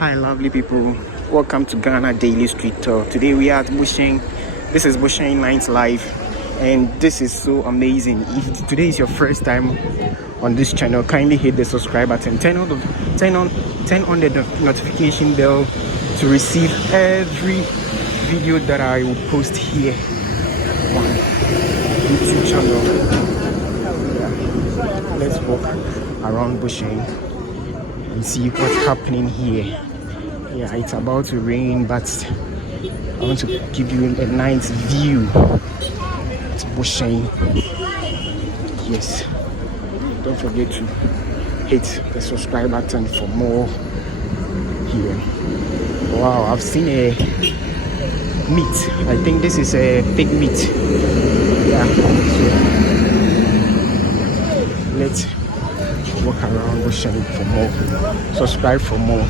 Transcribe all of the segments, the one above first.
Hi lovely people, welcome to Ghana Daily Street Tour. Today we are at Bushing. This is Bushing Nightlife and this is so amazing. If today is your first time on this channel, kindly hit the subscribe button, turn on the notification bell to receive every video that I will post here on YouTube channel. Let's walk around Bushing and see what's happening here. Yeah, it's about to rain, but I want to give you a nice view. It's Bushing. Yes, don't forget to hit the subscribe button for more here. Wow, I've seen a meat. I think this is a pig meat. Yeah, so let's walk around Bushing for more. Subscribe for more.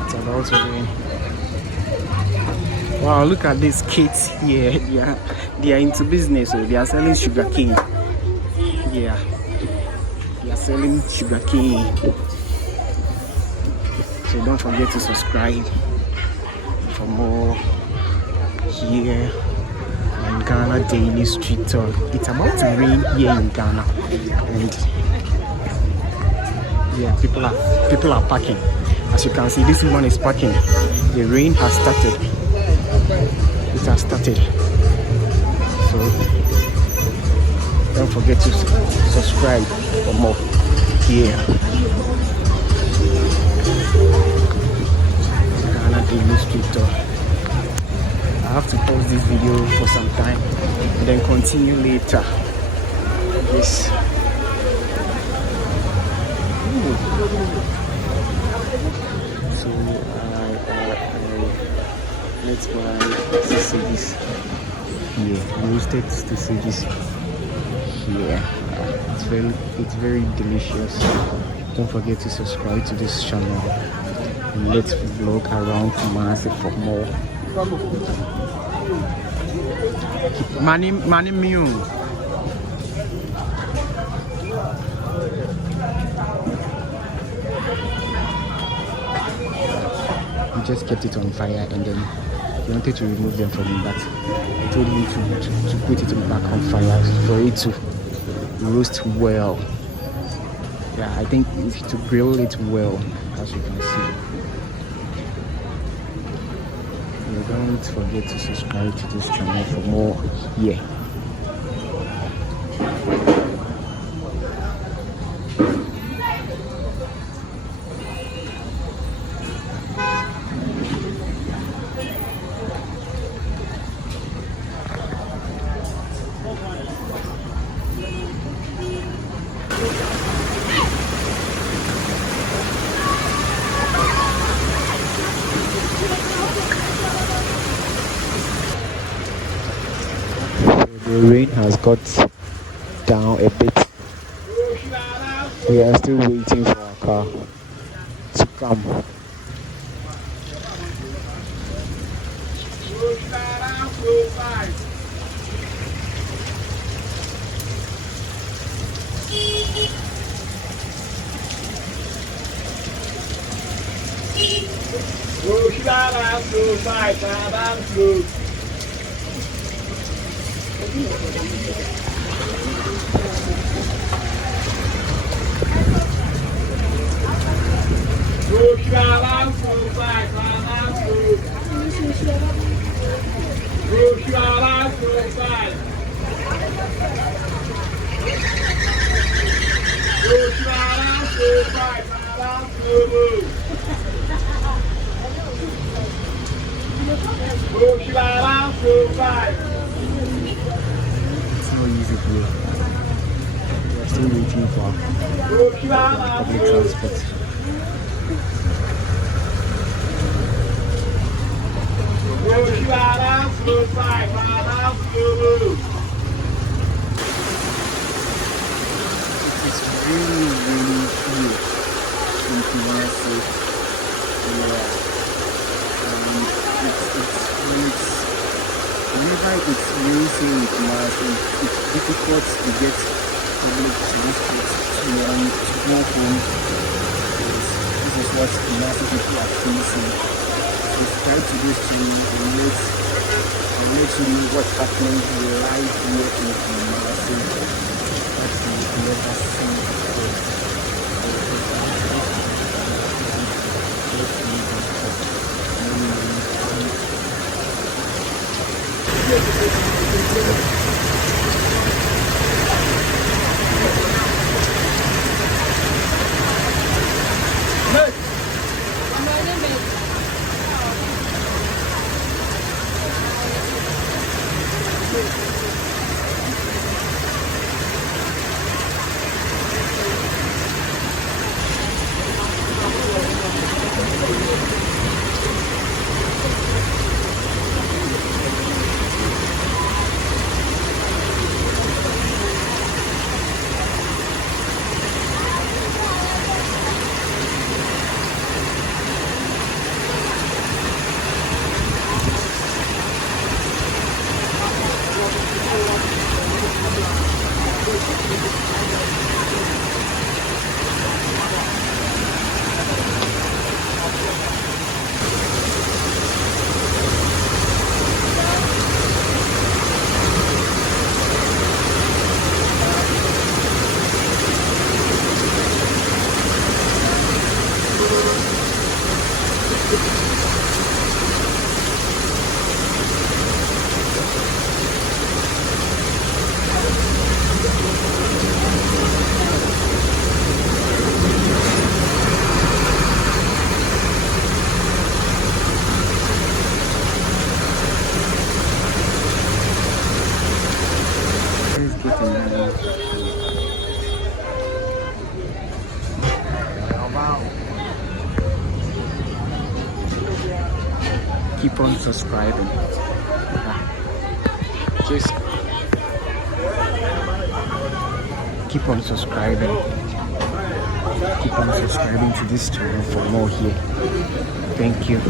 It's about to rain. Wow, look at these kids here. They are into business, so they are selling sugarcane. Yeah, they are selling sugarcane. So don't forget to subscribe for more here on Ghana Daily Street Tour. It's about to rain here in Ghana, and yeah, people are parking. As you can see, this woman is parking. The rain has started. It has started. So don't forget to subscribe for more here. Ghana Daily Street Tour. I have to pause this video for some time and then continue later. Yes. So let's buy sausages here. Roasted sausages here. It's very delicious. Don't forget to subscribe to this channel and let's vlog around Kumasi for more. Money mule. We just kept it on fire and then we wanted to remove them from it, but I told him to put it back on fire for it to roast well. Yeah, I think to grill it well, as you can see. Don't forget to subscribe to this channel for more here. The rain has got down a bit. We are still waiting for our car to come. It's not easy here. We're still waiting for public transport. it's really good in Kumasi. Yeah. Whenever it's raining in Kumasi, it's difficult to get public transport to go home. This is what Kumasi people are facing. So subscribe to this channel and let you know what's happening live here in Kumasi that you never seen before. Keep on subscribing. Just keep on subscribing. Keep on subscribing to this channel for more here. Thank you.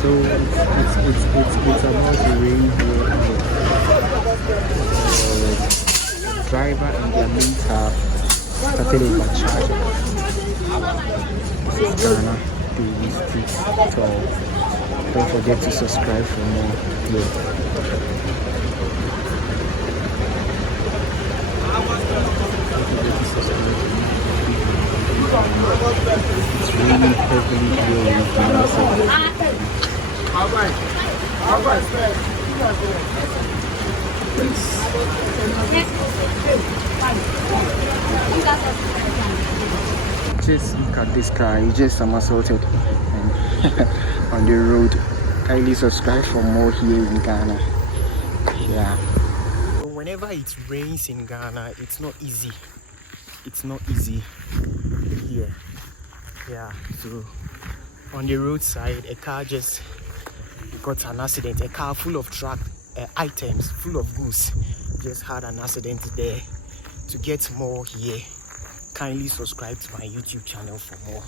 So it's about to rain here. The driver and their mates have started overcharging. This is Ghana Daily Street. So don't forget to subscribe for more here. It's really heavily growing. Just look at this car, it's just somersaulted and on the road. Kindly subscribe for more here in Ghana. Yeah. So whenever it rains in Ghana, it's not easy. It's not easy here. Yeah. So on the roadside, a car just got an accident. A car full of items, full of goods, just had an accident there. To get more here, kindly subscribe to my YouTube channel for more,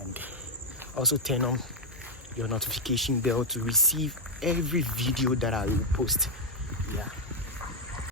and also turn on your notification bell to receive every video that I will post. Yeah.